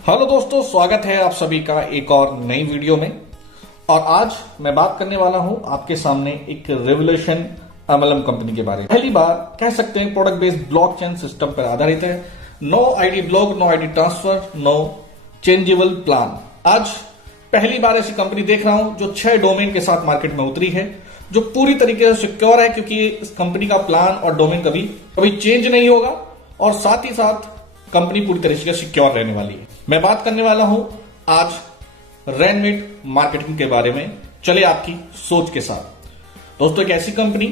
Hello दोस्तों, स्वागत है आप सभी का एक और नई वीडियो में। और आज मैं बात करने वाला हूं आपके सामने एक रेवोल्यूशन एमएलएम कंपनी के बारे में। पहली बार कह सकते हैं प्रोडक्ट बेस्ड ब्लॉकचेन सिस्टम पर आधारित है। No ID block, no ID transfer, no changeable plan. आज पहली बार ऐसी कंपनी देख रहा हूं जो 6 डोमेन के साथ मार्केट में उतरी है, जो पूरी तरीके से सिक्योर है, क्योंकि इस कंपनी का प्लान और डोमेन कभी चेंज नहीं होगा और साथ ही साथ कंपनी पूरी तरीके से सिक्योर रहने वाली है। मैं बात करने वाला हूं आज रेनमेट मार्केटिंग के बारे में। चलिए आपकी सोच के साथ। दोस्तों, एक ऐसी कंपनी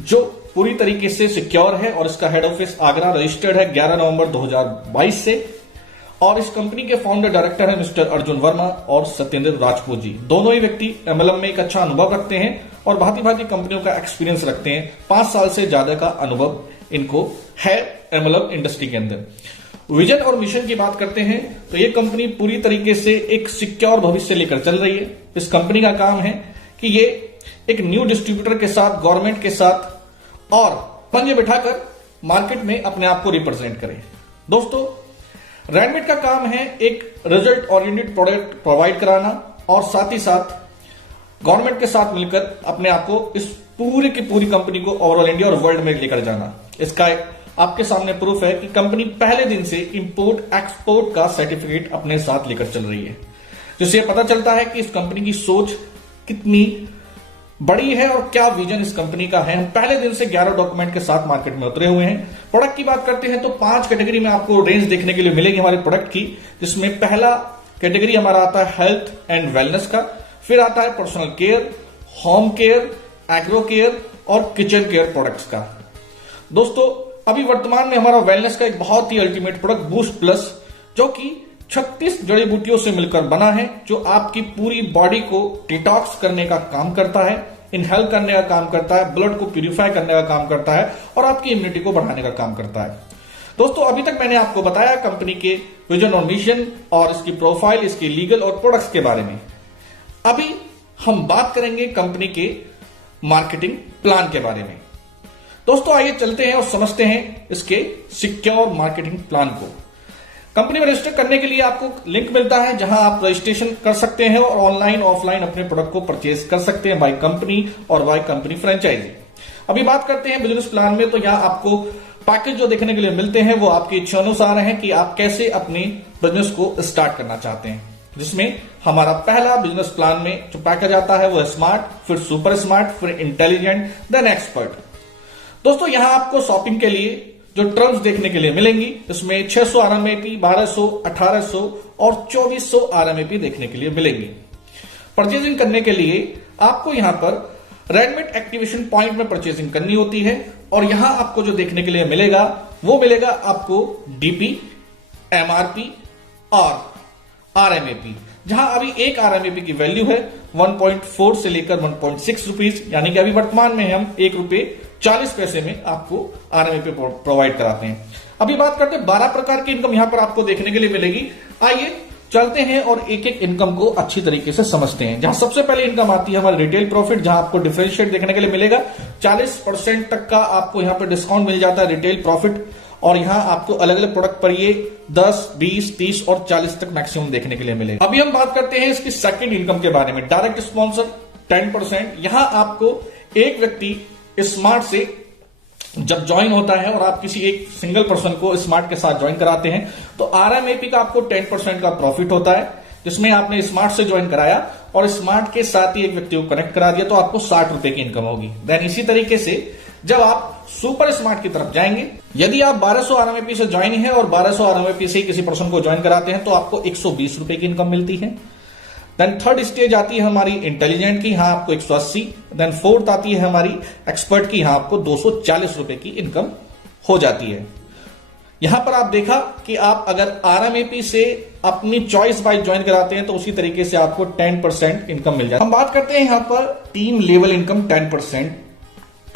जो पूरी तरीके से सिक्योर है और इसका हेड ऑफिस आगरा रजिस्टर्ड है 11 नवंबर 2022 से। और इस कंपनी के फाउंडर डायरेक्टर है मिस्टर अर्जुन वर्मा और सत्येंद्र राजपूत जी। दोनों ही व्यक्ति एमएलएम में एक अच्छा अनुभव रखते हैं और भांति भांति कंपनियों का एक्सपीरियंस रखते हैं। 5 साल से ज्यादा का अनुभव इनको है एमएलएम इंडस्ट्री के अंदर। विजन और मिशन की बात करते हैं तो ये कंपनी पूरी तरीके से एक सिक्योर भविष्य लेकर चल रही है। इस कंपनी का काम है कि ये एक न्यू डिस्ट्रीब्यूटर के साथ, गवर्नमेंट के साथ और पंजे बिठाकर मार्केट में अपने आप को रिप्रेजेंट करे। दोस्तों, रेनमेट का काम है एक रिजल्ट ओरिएंटेड प्रोडक्ट प्रोवाइड कराना और साथ ही साथ गवर्नमेंट के साथ मिलकर अपने आप को इस पूरी की पूरी कंपनी को ओवरऑल इंडिया और वर्ल्ड में लेकर जाना। इसका आपके सामने प्रूफ है कि कंपनी पहले दिन से इंपोर्ट एक्सपोर्ट का सर्टिफिकेट अपने साथ लेकर चल रही है, जिससे पता चलता है कि इस कंपनी की सोच कितनी बड़ी है और क्या विजन इस कंपनी का है। हम पहले दिन से 11 डॉक्यूमेंट के साथ मार्केट में उतरे हुए हैं। प्रोडक्ट की बात करते हैं तो 5 कैटेगरी में आपको रेंज देखने के लिए मिलेगी हमारे प्रोडक्ट की, जिसमें पहला कैटेगरी हमारा आता है हेल्थ एंड वेलनेस का, फिर आता है personal care, home care, agro care और किचन केयर प्रोडक्ट्स का। दोस्तों, अभी वर्तमान में हमारा वेलनेस का एक बहुत ही अल्टीमेट प्रोडक्ट बूस्ट प्लस, जो कि 36 जड़ी बूटियों से मिलकर बना है, जो आपकी पूरी बॉडी को डिटॉक्स करने का काम करता है, इनहेल करने का काम करता है, ब्लड को प्यूरिफाई करने का काम करता है और आपकी इम्यूनिटी को बढ़ाने का काम करता है। दोस्तों, अभी तक मैंने आपको बताया कंपनी के विजन और मिशन और इसकी प्रोफाइल, इसकी लीगल और प्रोडक्ट्स के बारे में। अभी हम बात करेंगे कंपनी के मार्केटिंग प्लान के बारे में। दोस्तों, आइए चलते हैं और समझते हैं इसके सिक्योर मार्केटिंग प्लान को। कंपनी में रजिस्टर करने के लिए आपको लिंक मिलता है, जहां आप रजिस्ट्रेशन कर सकते हैं और ऑनलाइन ऑफलाइन अपने प्रोडक्ट को परचेज कर सकते हैं बाय कंपनी और बाय कंपनी फ्रेंचाइजी। अभी बात करते हैं बिजनेस प्लान में, तो यहां आपको पैकेज जो देखने के लिए मिलते हैं वो आपकी इच्छा अनुसार है कि आप कैसे अपने बिजनेस को स्टार्ट करना चाहते हैं। जिसमें हमारा पहला बिजनेस प्लान में जो पैकेज आता है वो है स्मार्ट, फिर सुपर स्मार्ट, फिर इंटेलिजेंट, देन एक्सपर्ट। दोस्तों, यहां आपको शॉपिंग के लिए जो टर्म्स देखने के लिए मिलेंगी, इसमें 600 आरएमएपी, 1200, 1800 और 2400 आरएमएपी देखने के लिए मिलेंगी। परचेजिंग करने के लिए आपको यहां पर रेडमेट एक्टिवेशन पॉइंट में परचेजिंग करनी होती है और यहां आपको जो देखने के लिए मिलेगा वो मिलेगा आपको डीपी, एमआरपी और आरएमएपी, जहां अभी एक आरएमएपी की वैल्यू है 1.4 से लेकर 1.6 रुपीज, यानी कि अभी वर्तमान में हम 1 रुपए 40 पैसे में आपको आरएमएपी प्रोवाइड कराते हैं। अभी बात करते हैं 12 प्रकार की इनकम यहां पर आपको देखने के लिए मिलेगी। आइए चलते हैं और एक एक इनकम को अच्छी तरीके से समझते हैं। जहां सबसे पहले इनकम आती है हमारी रिटेल प्रॉफिट, जहां आपको डिफरेंशिएट देखने के लिए मिलेगा। 40% तक का आपको यहां पर डिस्काउंट मिल जाता है रिटेल प्रॉफिट, और यहां आपको अलग अलग प्रोडक्ट पर ये 10, 20, 30 और 40 तक मैक्सिमम देखने के लिए मिलेगा। अभी हम बात करते हैं इसकी सेकंड इनकम के बारे में। Direct sponsor 10%। यहां आपको एक व्यक्ति स्मार्ट से जब ज्वाइन होता है और आप किसी एक सिंगल पर्सन को स्मार्ट के साथ ज्वाइन कराते हैं तो आरएमएपी का आपको 10% का प्रॉफिट होता है, जिसमें आपने स्मार्ट से ज्वाइन कराया और स्मार्ट के साथ ही एक व्यक्ति को कनेक्ट करा दिया तो आपको 60 रुपए की इनकम होगी। देन इसी तरीके से जब आप सुपर स्मार्ट की तरफ जाएंगे, यदि आप 1200 आरएमएपी से ज्वाइन है और 1200 आरएमएपी से किसी पर्सन को ज्वाइन कराते हैं तो आपको 120 रुपए की इनकम मिलती है। देन थर्ड स्टेज आती है हमारी इंटेलिजेंट की, यहां आपको 180। देन फोर्थ आती है हमारी एक्सपर्ट की, यहां आपको 240 रुपए की इनकम हो जाती है। यहां पर आप देखा कि आप अगर आरएमएपी से अपनी चॉइस बाय ज्वाइन कराते हैं तो उसी तरीके से आपको 10% इनकम मिल जाती है। हम बात करते हैं यहां पर टीम लेवल इनकम 10%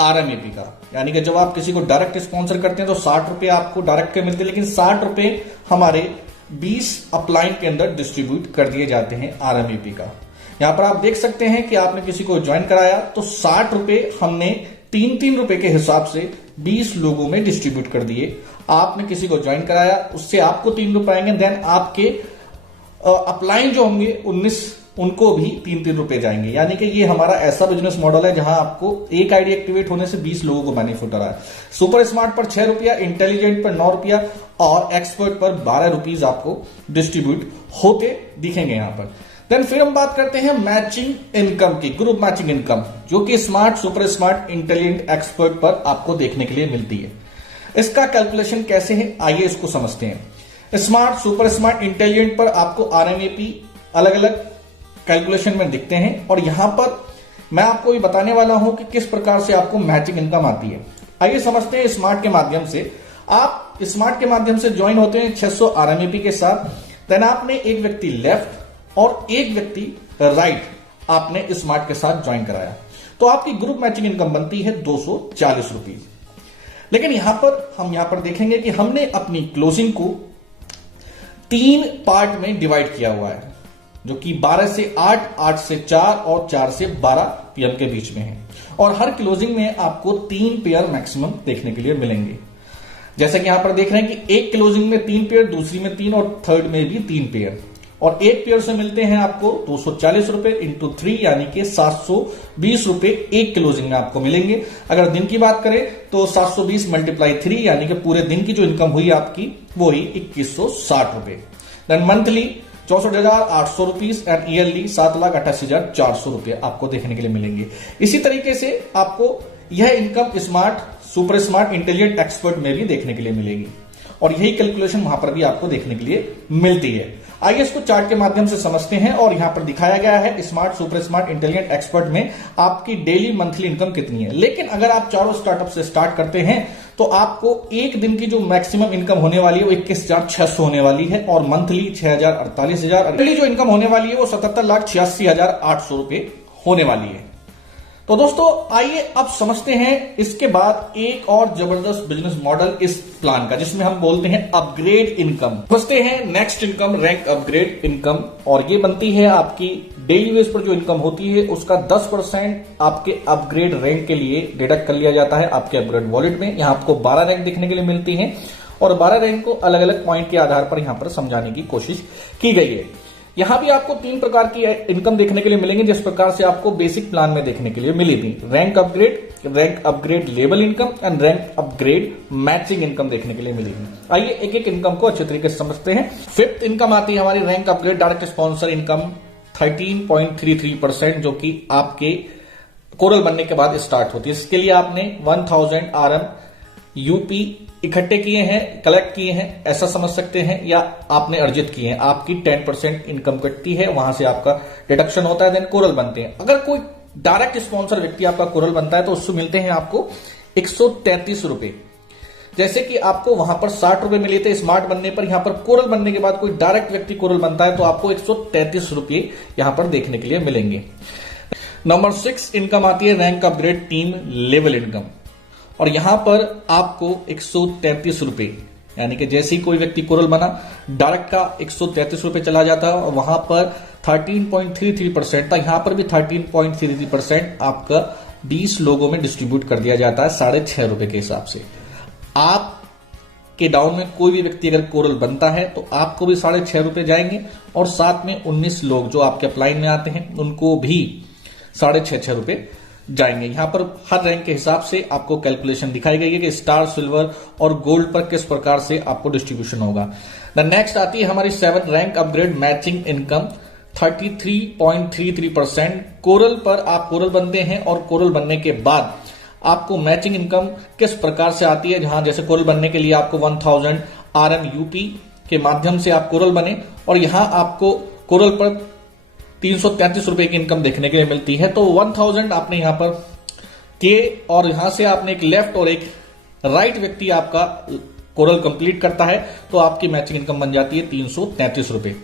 आरएमएपी का, यानी कि जब आप किसी को डायरेक्ट स्पॉन्सर करते हैं तो 60 रुपए आपको डायरेक्ट के मिलते हैं, लेकिन 60 रुपए हमारे 20 अपलाइन के अंदर डिस्ट्रीब्यूट कर दिए जाते हैं आरएमएपी का। यहां पर आप देख सकते हैं कि आपने किसी को ज्वाइन कराया तो 60 रुपए हमने 3-3 रुपए के हिसाब से 20 लोगों में डिस्ट्रीब्यूट कर दिए। आपने किसी को ज्वाइन कराया, उससे आपको 3 रुपए आएंगे, देन आपके अपलाइन जो होंगे 19 उनको भी 3-3 रुपए जाएंगे। यानी कि ये हमारा ऐसा बिजनेस मॉडल है जहां आपको एक आईडी एक्टिवेट होने से 20 लोगों को बेनिफिट हो रहा है। सुपर स्मार्ट पर 6 रुपया, इंटेलिजेंट पर 9 रुपया और एक्सपर्ट पर 12 रुपीज आपको डिस्ट्रीब्यूट होते दिखेंगे यहां पर। देन फिर हम बात करते हैं मैचिंग इनकम की, ग्रुप मैचिंग इनकम, जो कि smart, super smart, intelligent, expert पर आपको देखने के लिए मिलती है। इसका कैलकुलेशन कैसे है, आइए इसको समझते हैं। स्मार्ट, सुपर स्मार्ट, इंटेलिजेंट पर आपको आरएमएपी अलग अलग कैलकुलेशन में दिखते हैं और यहां पर मैं आपको ये बताने वाला हूं कि किस प्रकार से आपको मैचिंग इनकम आती है। आइए समझते हैं। स्मार्ट के माध्यम से आप स्मार्ट के माध्यम से ज्वाइन होते हैं 600 आरएमएपी के साथ। देन आपने एक व्यक्ति लेफ्ट और एक व्यक्ति राइट आपने स्मार्ट के साथ ज्वाइन कराया, तो आपकी ग्रुप मैचिंग इनकम बनती है 240 रुपीज। लेकिन हम यहां पर देखेंगे कि हमने अपनी क्लोजिंग को 3 पार्ट में डिवाइड किया हुआ है, जो कि 12 से 8, 8 से 4 और 4 से 12 पीएम के बीच में है। और हर क्लोजिंग में आपको 3 पेयर मैक्सिमम देखने के लिए मिलेंगे। जैसा कि यहां पर देख रहे हैं कि एक क्लोजिंग में 3 पेयर, दूसरी में 3 और थर्ड में भी 3 पेयर, और एक पेयर से मिलते हैं आपको 240 रुपए इंटू 3 यानी कि 720 रुपए एक क्लोजिंग में आपको मिलेंगे। अगर दिन की बात करें तो 720 मल्टीप्लाई 3 यानी कि पूरे दिन की जो इनकम हुई आपकी वो ही 2160 रुपए। Then monthly 64,800 rupees and yearly 7,88,400 रुपए आपको देखने के लिए मिलेंगे। इसी तरीके से आपको यह income smart, super smart, intelligent, expert में भी देखने के लिए मिलेगी और यही कैलकुलेशन वहां पर भी आपको देखने के लिए मिलती है। आइए इसको चार्ट के माध्यम से समझते हैं और यहां पर दिखाया गया है smart, super smart, intelligent, expert में आपकी डेली मंथली इनकम कितनी है। लेकिन अगर आप चारों स्टार्टअप से स्टार्ट करते हैं तो आपको एक दिन की जो मैक्सिमम इनकम होने वाली है वो 21,600 होने वाली है और मंथली 6,000, 48,000, डेली जो इनकम होने वाली है वो 77,86,800 रुपए होने वाली है। तो दोस्तों आइए अब समझते हैं इसके बाद एक और जबरदस्त बिजनेस मॉडल इस प्लान का, जिसमें हम बोलते हैं अपग्रेड इनकम। समझते हैं next income, rank upgrade income, और ये बनती है आपकी डेली बेस पर जो इनकम होती है उसका 10% आपके अपग्रेड रैंक के लिए डिडक्ट कर लिया जाता है आपके अपग्रेड वॉलेट में। यहां आपको 12 रैंक देखने के लिए मिलती है और 12 रैंक को अलग अलग पॉइंट के आधार पर यहां पर समझाने की कोशिश की गई है। यहां भी आपको 3 प्रकार की इनकम देखने के लिए मिलेंगे, जिस प्रकार से आपको बेसिक प्लान में देखने के लिए मिली थी। Rank upgrade level income and rank upgrade matching income देखने के लिए मिलेगी। आइए एक एक इनकम को अच्छे तरीके से समझते हैं। 5th इनकम आती है हमारी rank upgrade direct sponsor income 13.33%, जो कि आपके कोरल बनने के बाद स्टार्ट होती है। इसके लिए आपने 1000 RM यूपी इकट्ठे किए हैं, कलेक्ट किए हैं, ऐसा समझ सकते हैं, या आपने अर्जित किए हैं। आपकी 10% इनकम कटती है, वहां से आपका डिडक्शन होता है, देन कोरल बनते हैं। अगर कोई डायरेक्ट स्पॉन्सर व्यक्ति आपका कोरल बनता है तो उससे मिलते हैं आपको 133 रुपए। जैसे कि आपको वहां पर 60 रुपए मिले थे स्मार्ट बनने पर, यहां पर कोरल बनने के बाद कोई डायरेक्ट व्यक्ति कोरल बनता है तो आपको 133 रुपए यहां पर देखने के लिए मिलेंगे। नंबर 6 इनकम आती है rank upgrade team level income, और यहां पर आपको 133 रुपए, यानी कि जैसे ही कोई व्यक्ति कोरल बना डायरेक्ट का 133 रुपए चला जाता है और वहां पर 13.33% था, यहां पर भी 13.33% आपका 20 लोगों में डिस्ट्रीब्यूट कर दिया जाता है 6.5 रुपए के हिसाब से। आप के डाउन में कोई भी व्यक्ति अगर कोरल बनता है तो आपको भी 6.5 रुपए जाएंगे और साथ में 19 लोग जो आपके अपलाइन में आते हैं उनको भी 6.5 रुपए जाएंगे। यहां पर हर रैंक के हिसाब से आपको कैलकुलेशन दिखाई गई है कि स्टार, सिल्वर और गोल्ड पर किस प्रकार से आपको डिस्ट्रीब्यूशन होगा। द नेक्स्ट आती है हमारी 7 rank upgrade matching income 33.33%। Coral पर आप कोरल बनते हैं और कोरल बनने के बाद आपको मैचिंग इनकम किस प्रकार से आती है, जहां जैसे कोरल बनने के लिए आपको 1000 RM यूपी के माध्यम से आप कोरल बने और यहां आपको कोरल पर 333 रुपए की इनकम देखने के लिए मिलती है। तो 1000 आपने यहां पर किए और यहां से आपने एक लेफ्ट और एक राइट व्यक्ति आपका कोरल कंप्लीट करता है तो आपकी मैचिंग इनकम बन जाती है 333 रुपए।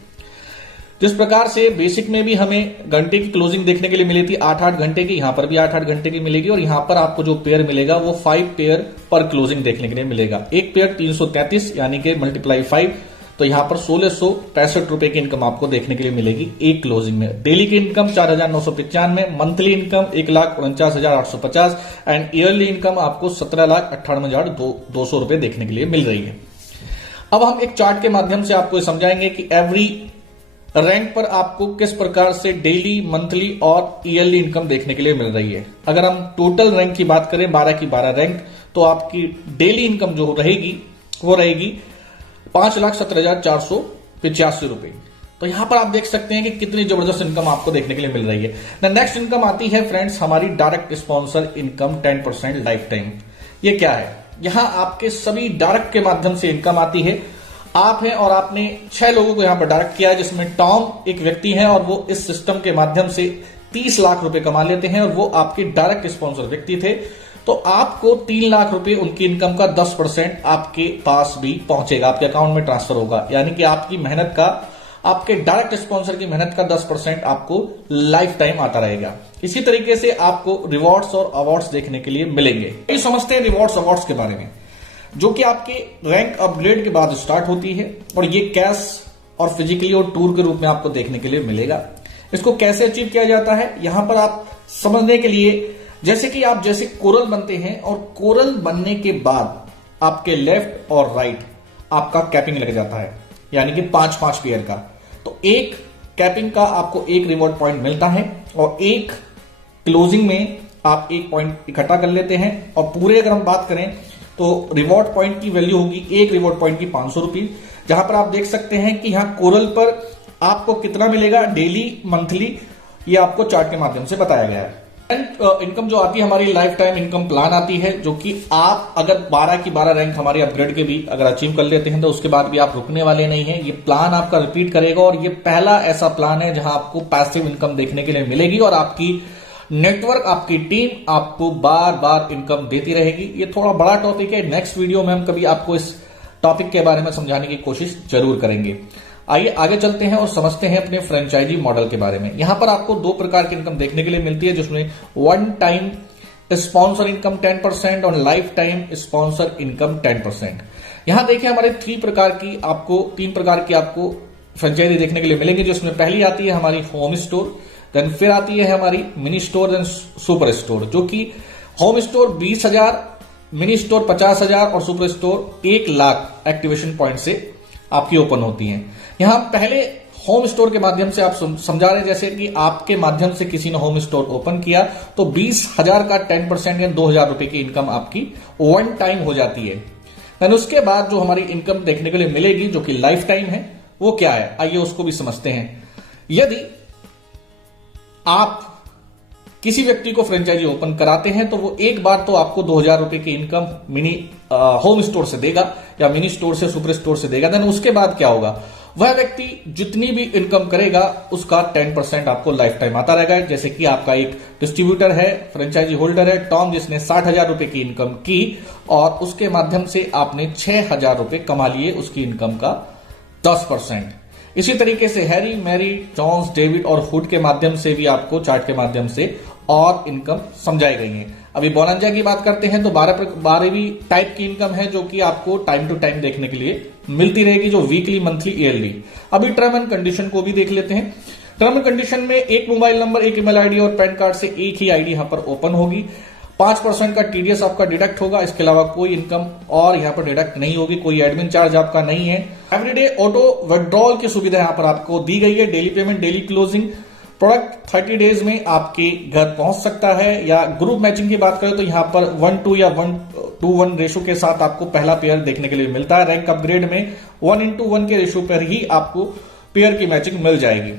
जिस प्रकार से बेसिक में भी हमें घंटे की क्लोजिंग देखने के लिए मिली थी 8-8 घंटे की, यहां पर भी 8-8 घंटे की मिलेगी और यहां पर आपको जो पेयर मिलेगा वो 5 पेयर पर क्लोजिंग देखने के लिए मिलेगा। एक पेयर 333 यानी कि मल्टीप्लाई 5, तो यहां पर 1665 रुपए की इनकम आपको देखने के लिए मिलेगी एक क्लोजिंग में। डेली की income 4,995, monthly income 1,49,850 and yearly income आपको 17,98,200 रुपए देखने के लिए मिल रही है। अब हम एक चार्ट के माध्यम से आपको समझाएंगे कि एवरी रैंक पर आपको किस प्रकार से डेली, मंथली और ईयरली इनकम देखने के लिए मिल रही है। अगर हम टोटल रैंक की बात करें 12 की 12 रैंक, तो आपकी डेली इनकम जो रहेगी वो रहेगी 5,17,485 रुपए। तो यहां पर आप देख सकते हैं कि कितनी जबरदस्त इनकम आपको देखने के लिए मिल रही है। नेक्स्ट इनकम आती है फ्रेंड्स हमारी direct sponsor income 10% life time. ये क्या है? यहां आपके सभी डायरेक्ट के माध्यम से इनकम आती है। आप हैं और आपने 6 लोगों को यहां पर डायरेक्ट किया है, जिसमें टॉम एक व्यक्ति है और वो इस सिस्टम के माध्यम से 30 लाख रुपए कमा लेते हैं और वो आपके डायरेक्ट स्पॉन्सर व्यक्ति थे। तो आपको 3 लाख रुपए उनकी इनकम का 10% आपके पास भी पहुंचेगा, आपके अकाउंट में ट्रांसफर होगा। यानी कि आपकी मेहनत का, आपके डायरेक्ट स्पॉन्सर की मेहनत का 10% आपको लाइफ टाइम आता रहेगा। इसी तरीके से आपको रिवॉर्ड्स और अवार्ड्स देखने के लिए मिलेंगे। ये समझते हैं रिवॉर्ड्स अवार्ड्स के बारे में, जो कि आपके रैंक अपग्रेड के बाद स्टार्ट होती है और ये कैश और फिजिकली और टूर के रूप में आपको देखने के लिए मिलेगा। इसको कैसे अचीव किया जाता है, यहां पर आप समझने के लिए, जैसे कि आप जैसे कोरल बनते हैं और कोरल बनने के बाद आपके लेफ्ट और राइट आपका कैपिंग लग जाता है, यानी कि 5-5 पेयर का। तो एक कैपिंग का आपको एक रिवॉर्ड पॉइंट मिलता है और एक क्लोजिंग में आप एक पॉइंट इकट्ठा कर लेते हैं। और पूरे अगर हम बात करें तो रिवॉर्ड पॉइंट की वैल्यू होगी एक रिवॉर्ड पॉइंट की 500 रुपये। जहां पर आप देख सकते हैं कि यहां कोरल पर आपको कितना मिलेगा डेली, मंथली, ये आपको चार्ट के माध्यम से बताया गया है। इनकम जो आती है हमारी लाइफ टाइम इनकम प्लान आती है, जो कि आप अगर 12 की 12 रैंक हमारे अपग्रेड के भी अगर अचीव कर लेते हैं तो उसके बाद भी आप रुकने वाले नहीं हैं। ये प्लान आपका रिपीट करेगा और ये पहला ऐसा प्लान है जहां आपको पैसिव इनकम देखने के लिए मिलेगी और आपकी नेटवर्क, आपकी टीम आपको बार बार इनकम देती रहेगी। ये थोड़ा बड़ा टॉपिक है, नेक्स्ट वीडियो में हम कभी आपको इस टॉपिक के बारे में समझाने की कोशिश जरूर करेंगे। आइए आगे चलते हैं और समझते हैं अपने फ्रेंचाइजी मॉडल के बारे में। यहां पर आपको 2 प्रकार की इनकम देखने के लिए मिलती है, जिसमें वन टाइम स्पॉन्सर इनकम 10% और लाइफ टाइम स्पॉन्सर इनकम 10%। यहां देखिए हमारे 3 प्रकार की आपको फ्रेंचाइजी देखने के लिए मिलेंगे, जिसमें पहली आती है हमारी होम स्टोर, देन फिर आती है हमारी mini store, then super store. जो कि होम स्टोर 20,000, मिनी स्टोर 50,000 और super store 1 lakh activation point से आपकी ओपन होती हैं। यहां पहले होम स्टोर के माध्यम से आप समझा रहे हैं, जैसे कि आपके माध्यम से किसी ने होम स्टोर ओपन किया तो 20,000 का 10% या 2,000 रुपए की इनकम आपकी वन टाइम हो जाती है। देन उसके बाद जो हमारी इनकम देखने के लिए मिलेगी, जो कि लाइफ टाइम है, वो क्या है, आइए उसको भी समझते हैं। यदि आप किसी व्यक्ति को फ्रेंचाइजी ओपन कराते हैं तो वो एक बार तो आपको 2,000 रुपए की इनकम मिनी होम स्टोर से देगा या मिनी स्टोर से, सुपर स्टोर से देगा। देन उसके बाद क्या होगा, वह व्यक्ति जितनी भी इनकम करेगा उसका 10% आपको लाइफ टाइम आता रहेगा। जैसे कि आपका एक डिस्ट्रीब्यूटर है, फ्रेंचाइजी होल्डर है टॉम, जिसने 60,000 रुपए की इनकम की और उसके माध्यम से आपने 6,000 रुपए कमा लिए, उसकी इनकम का 10%। इसी तरीके से हैरी, मैरी, जॉन्स, डेविड और हुड के माध्यम से भी आपको चार्ट के माध्यम से और इनकम समझाई गई है। अभी बोनंजा की बात करते हैं तो 12वीं टाइप की इनकम है, जो कि आपको टाइम टू टाइम देखने के लिए मिलती रहेगी, जो वीकली, मंथली, ईयरली। अभी टर्म एंड कंडीशन को भी देख लेते हैं। टर्म एंड कंडीशन में एक मोबाइल नंबर, एक ईमेल आईडी और पैन कार्ड से एक ही आईडी यहां पर ओपन होगी। 5% का टीडीएस आपका डिडक्ट होगा, इसके अलावा कोई इनकम और यहां पर डिडक्ट नहीं होगी, कोई एडमिन चार्ज आपका नहीं है। एवरीडे ऑटो विड्रॉल की सुविधा यहां पर आपको दी गई है, daily payment, daily closing. Product 30 days में आपके घर पहुंच सकता है। या ग्रुप मैचिंग की बात करें तो यहां पर 1:2 या 1:1 रेशो के साथ आपको पहला पेयर देखने के लिए मिलता है। रैंक अपग्रेड में 1:1 के रेशो पर ही आपको पेयर की मैचिंग मिल जाएगी।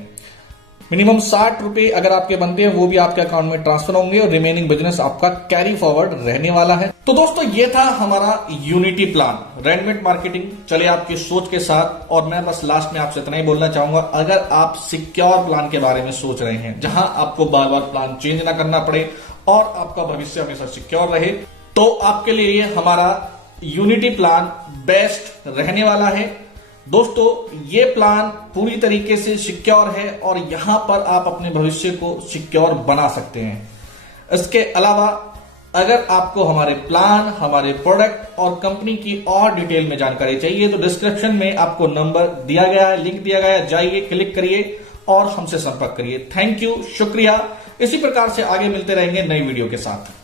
मिनिमम 60 रुपए अगर आपके बनते हैं वो भी आपके अकाउंट में ट्रांसफर होंगे और रिमेनिंग बिजनेस आपका कैरी फॉरवर्ड रहने वाला है। तो दोस्तों ये था हमारा यूनिटी प्लान, रेडीमेड मार्केटिंग। चले आपकी सोच के साथ, और मैं बस लास्ट में आपसे इतना ही बोलना चाहूंगा, अगर आप सिक्योर प्लान के बारे में सोच रहे हैं, जहां आपको बार बार प्लान चेंज ना करना पड़े और आपका भविष्य हमेशा सिक्योर रहे, तो आपके लिए हमारा यूनिटी प्लान बेस्ट रहने वाला है। दोस्तों ये प्लान पूरी तरीके से सिक्योर है और यहां पर आप अपने भविष्य को सिक्योर बना सकते हैं। इसके अलावा अगर आपको हमारे प्लान, हमारे प्रोडक्ट और कंपनी की और डिटेल में जानकारी चाहिए तो डिस्क्रिप्शन में आपको नंबर दिया गया है, लिंक दिया गया है, जाइए, क्लिक करिए और हमसे संपर्क करिए। थैंक यू, शुक्रिया। इसी प्रकार से आगे मिलते रहेंगे नई वीडियो के साथ।